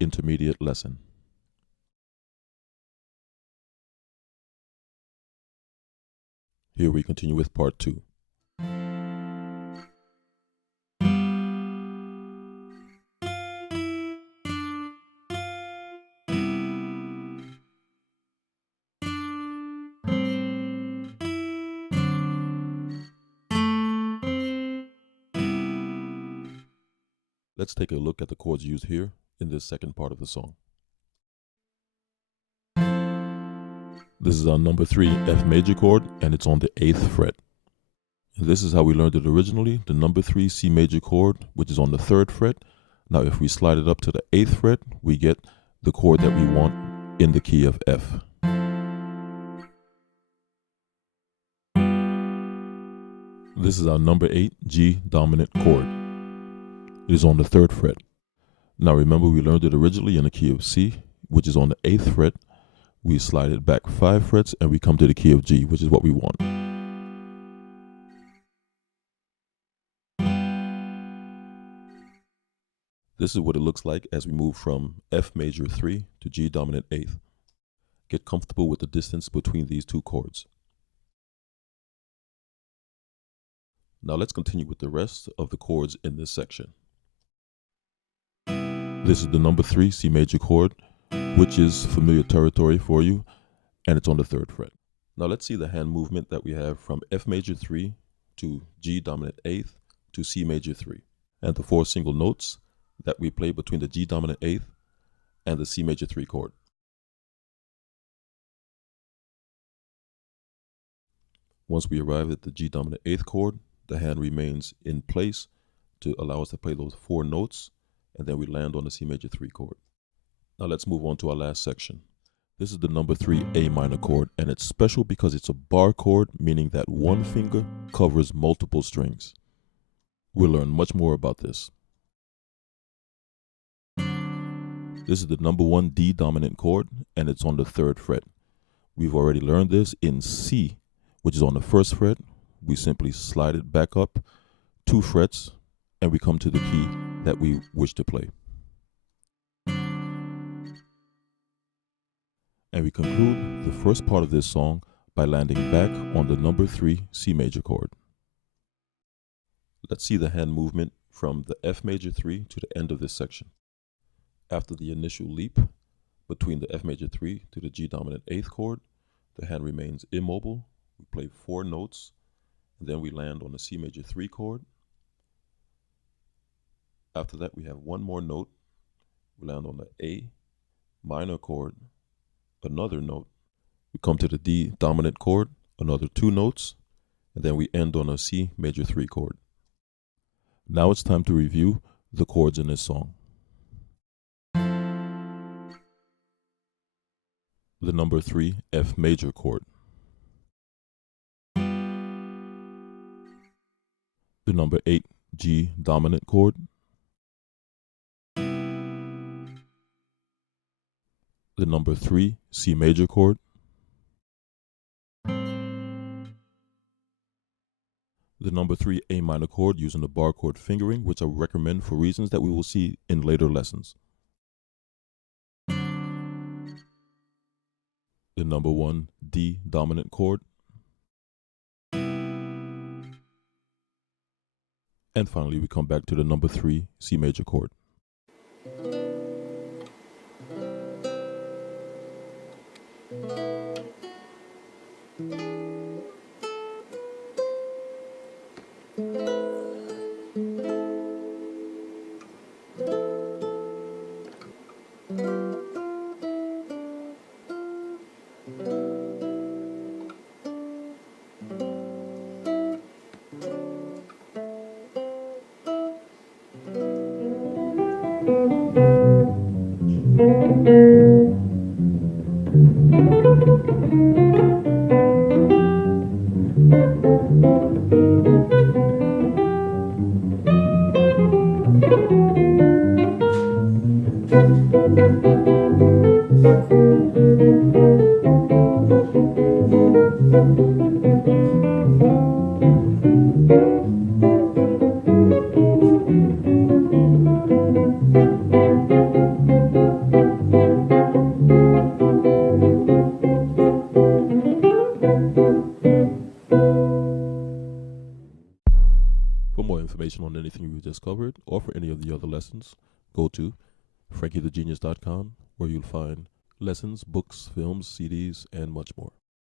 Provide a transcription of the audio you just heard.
intermediate lesson. Here we continue with part 2. Let's take a look at the chords used here in this second part of the song. This is our number 3 F major chord, and it's on the 8th fret. And this is how we learned it originally, the number 3 C major chord, which is on the 3rd fret. Now if we slide it up to the 8th fret, we get the chord that we want in the key of F. This is our number 8 G dominant chord. It is on the 3rd fret. Now remember, we learned it originally in the key of C, which is on the 8th fret. We slide it back 5 frets and we come to the key of G, which is what we want. This is what it looks like as we move from F major 3 to G dominant 8th. Get comfortable with the distance between these two chords. Now let's continue with the rest of the chords in this section. This is the number 3 C major chord, which is familiar territory for you, and it's on the 3rd fret. Now let's see the hand movement that we have from F major 3 to G dominant 8th to C major 3, and the 4 single notes that we play between the G dominant 8th and the C major 3 chord. Once we arrive at the G dominant 8th chord, the hand remains in place to allow us to play those 4 notes, and then we land on the C major 3 chord. Now let's move on to our last section. This is the number 3 A minor chord, and it's special because it's a bar chord, meaning that one finger covers multiple strings. We'll learn much more about this. This is the number 1 D dominant chord, and it's on the 3rd fret. We've already learned this in C, which is on the 1st fret. We simply slide it back up 2 frets, and we come to the key that we wish to play. And we conclude the first part of this song by landing back on the number 3 C major chord. Let's see the hand movement from the F major 3 to the end of this section. After the initial leap between the F major 3 to the G dominant 8th chord, the hand remains immobile. We play 4 notes, and then we land on the C major 3 chord. After that, we have 1 more note. We land on the A minor chord, another note. We come to the D dominant chord, another 2 notes, and then we end on a C major 3 chord. Now it's time to review the chords in this song. The number 3 F major chord. The number 8 G dominant chord. The number 3 C major chord. The number 3 A minor chord using the bar chord fingering, which I recommend for reasons that we will see in later lessons. The number 1 D dominant chord. And finally, we come back to the number 3 C major chord. more information on anything we just covered or for any of the other lessons, go to frankiethegenius.com, where you'll find lessons, books, films, CDs, and much more.